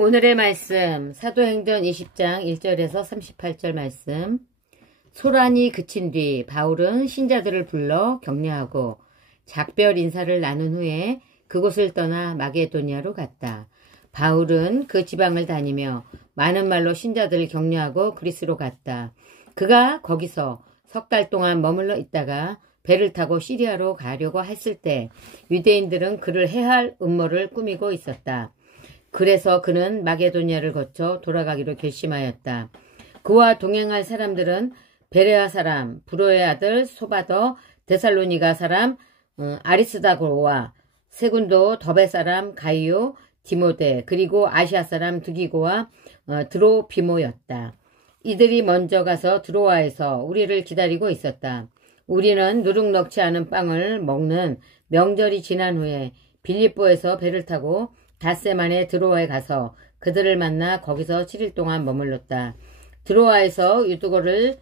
오늘의 말씀 사도행전 20장 1절에서 38절 말씀. 소란이 그친 뒤 바울은 신자들을 불러 격려하고 작별 인사를 나눈 후에 그곳을 떠나 마게도니아로 갔다. 바울은 그 지방을 다니며 많은 말로 신자들을 격려하고 그리스로 갔다. 그가 거기서 석 달 동안 머물러 있다가 배를 타고 시리아로 가려고 했을 때 유대인들은 그를 해할 음모를 꾸미고 있었다. 그래서 그는 마게도니아를 거쳐 돌아가기로 결심하였다. 그와 동행할 사람들은 베레아 사람 브로의 아들 소바더, 데살로니가 사람 아리스다고와 세군도 더베 사람 가이오, 디모데, 그리고 아시아 사람 두기고와 드로비모였다. 이들이 먼저 가서 드로아에서 우리를 기다리고 있었다. 우리는 누룩 넣지 않은 빵을 먹는 명절이 지난 후에 빌립보에서 배를 타고 닷새만에 드로아에 가서 그들을 만나 거기서 7일 동안 머물렀다. 드로아에서 유두고를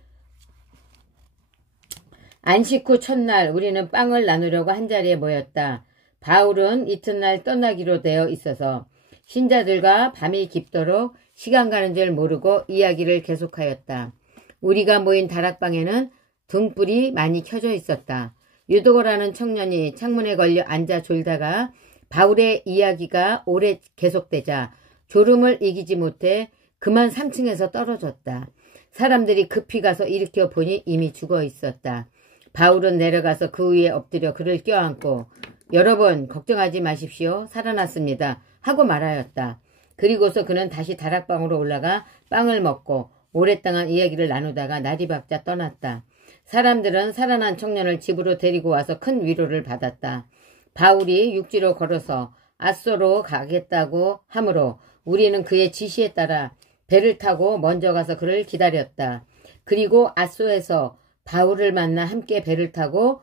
안식 후 첫날 우리는 빵을 나누려고 한자리에 모였다. 바울은 이튿날 떠나기로 되어 있어서 신자들과 밤이 깊도록 시간 가는 줄 모르고 이야기를 계속하였다. 우리가 모인 다락방에는 등불이 많이 켜져 있었다. 유두고라는 청년이 창문에 걸려 앉아 졸다가 바울의 이야기가 오래 계속되자 졸음을 이기지 못해 그만 3층에서 떨어졌다. 사람들이 급히 가서 일으켜 보니 이미 죽어 있었다. 바울은 내려가서 그 위에 엎드려 그를 껴안고 여러분 걱정하지 마십시오. 살아났습니다. 하고 말하였다. 그리고서 그는 다시 다락방으로 올라가 빵을 먹고 오랫동안 이야기를 나누다가 날이 밝자 떠났다. 사람들은 살아난 청년을 집으로 데리고 와서 큰 위로를 받았다. 바울이 육지로 걸어서 아소로 가겠다고 하므로 우리는 그의 지시에 따라 배를 타고 먼저 가서 그를 기다렸다. 그리고 아소에서 바울을 만나 함께 배를 타고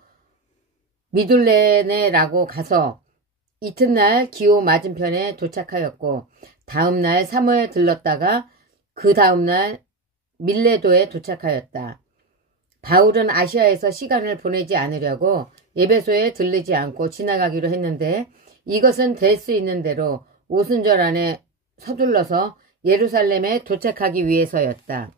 미둘레네라고 가서 이튿날 기오 맞은편에 도착하였고 다음날 사모에 들렀다가 그 다음날 밀레도에 도착하였다. 바울은 아시아에서 시간을 보내지 않으려고 에베소에 들르지 않고 지나가기로 했는데 이것은 될 수 있는 대로 오순절 안에 서둘러서 예루살렘에 도착하기 위해서였다.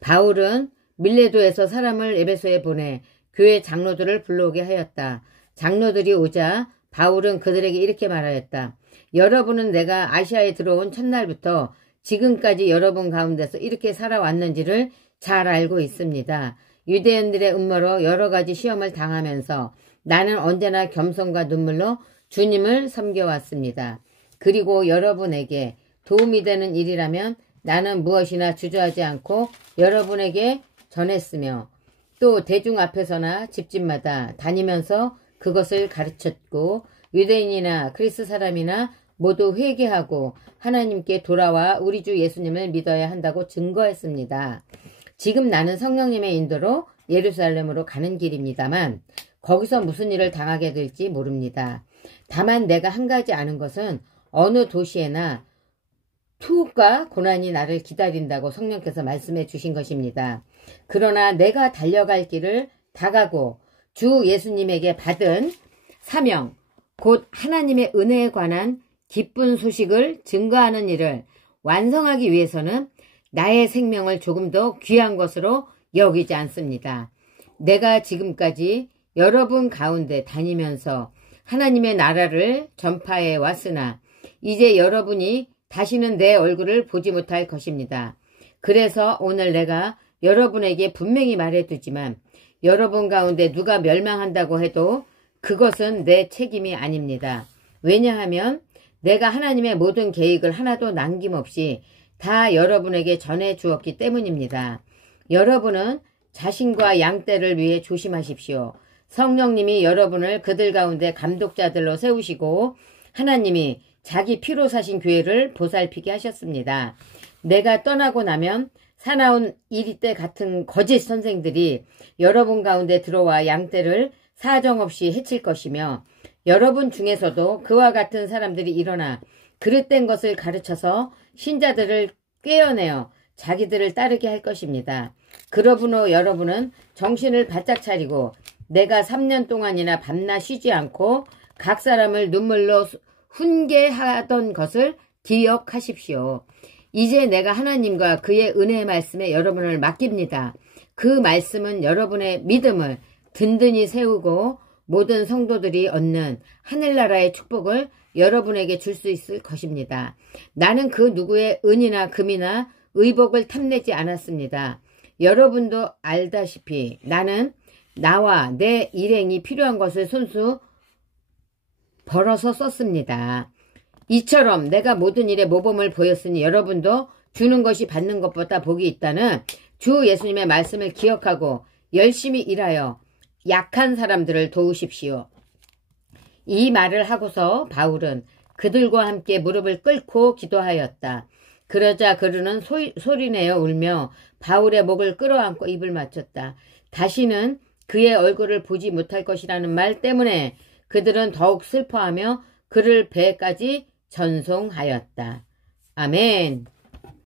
바울은 밀레도에서 사람을 에베소에 보내 교회 장로들을 불러오게 하였다. 장로들이 오자 바울은 그들에게 이렇게 말하였다. 여러분은 내가 아시아에 들어온 첫날부터 지금까지 여러분 가운데서 이렇게 살아왔는지를 잘 알고 있습니다. 유대인들의 음모로 여러 가지 시험을 당하면서 나는 언제나 겸손과 눈물로 주님을 섬겨왔습니다. 그리고 여러분에게 도움이 되는 일이라면 나는 무엇이나 주저하지 않고 여러분에게 전했으며 또 대중 앞에서나 집집마다 다니면서 그것을 가르쳤고 유대인이나 그리스 사람이나 모두 회개하고 하나님께 돌아와 우리 주 예수님을 믿어야 한다고 증거했습니다. 지금 나는 성령님의 인도로 예루살렘으로 가는 길입니다만 거기서 무슨 일을 당하게 될지 모릅니다. 다만 내가 한 가지 아는 것은 어느 도시에나 투옥과 고난이 나를 기다린다고 성령께서 말씀해 주신 것입니다. 그러나 내가 달려갈 길을 다 가고 주 예수님에게 받은 사명, 곧 하나님의 은혜에 관한 기쁜 소식을 증거하는 일을 완성하기 위해서는 나의 생명을 조금 더 귀한 것으로 여기지 않습니다. 내가 지금까지 여러분 가운데 다니면서 하나님의 나라를 전파해 왔으나 이제 여러분이 다시는 내 얼굴을 보지 못할 것입니다. 그래서 오늘 내가 여러분에게 분명히 말해두지만 여러분 가운데 누가 멸망한다고 해도 그것은 내 책임이 아닙니다. 왜냐하면 내가 하나님의 모든 계획을 하나도 남김없이 다 여러분에게 전해 주었기 때문입니다. 여러분은 자신과 양떼를 위해 조심하십시오. 성령님이 여러분을 그들 가운데 감독자들로 세우시고 하나님이 자기 피로 사신 교회를 보살피게 하셨습니다. 내가 떠나고 나면 사나운 이리떼 같은 거짓 선생들이 여러분 가운데 들어와 양떼를 사정없이 해칠 것이며 여러분 중에서도 그와 같은 사람들이 일어나 그릇된 것을 가르쳐서 신자들을 꿰어내어 자기들을 따르게 할 것입니다. 그러므로 여러분은 정신을 바짝 차리고 내가 3년 동안이나 밤낮 쉬지 않고 각 사람을 눈물로 훈계하던 것을 기억하십시오. 이제 내가 하나님과 그의 은혜의 말씀에 여러분을 맡깁니다. 그 말씀은 여러분의 믿음을 든든히 세우고 모든 성도들이 얻는 하늘나라의 축복을 여러분에게 줄 수 있을 것입니다. 나는 그 누구의 은이나 금이나 의복을 탐내지 않았습니다. 여러분도 알다시피 나는 나와 내 일행이 필요한 것을 손수 벌어서 썼습니다. 이처럼 내가 모든 일에 모범을 보였으니 여러분도 주는 것이 받는 것보다 복이 있다는 주 예수님의 말씀을 기억하고 열심히 일하여 약한 사람들을 도우십시오. 이 말을 하고서 바울은 그들과 함께 무릎을 꿇고 기도하였다. 그러자 그들은 소리내어 울며 바울의 목을 끌어안고 입을 맞췄다. 다시는 그의 얼굴을 보지 못할 것이라는 말 때문에 그들은 더욱 슬퍼하며 그를 배까지 전송하였다. 아멘.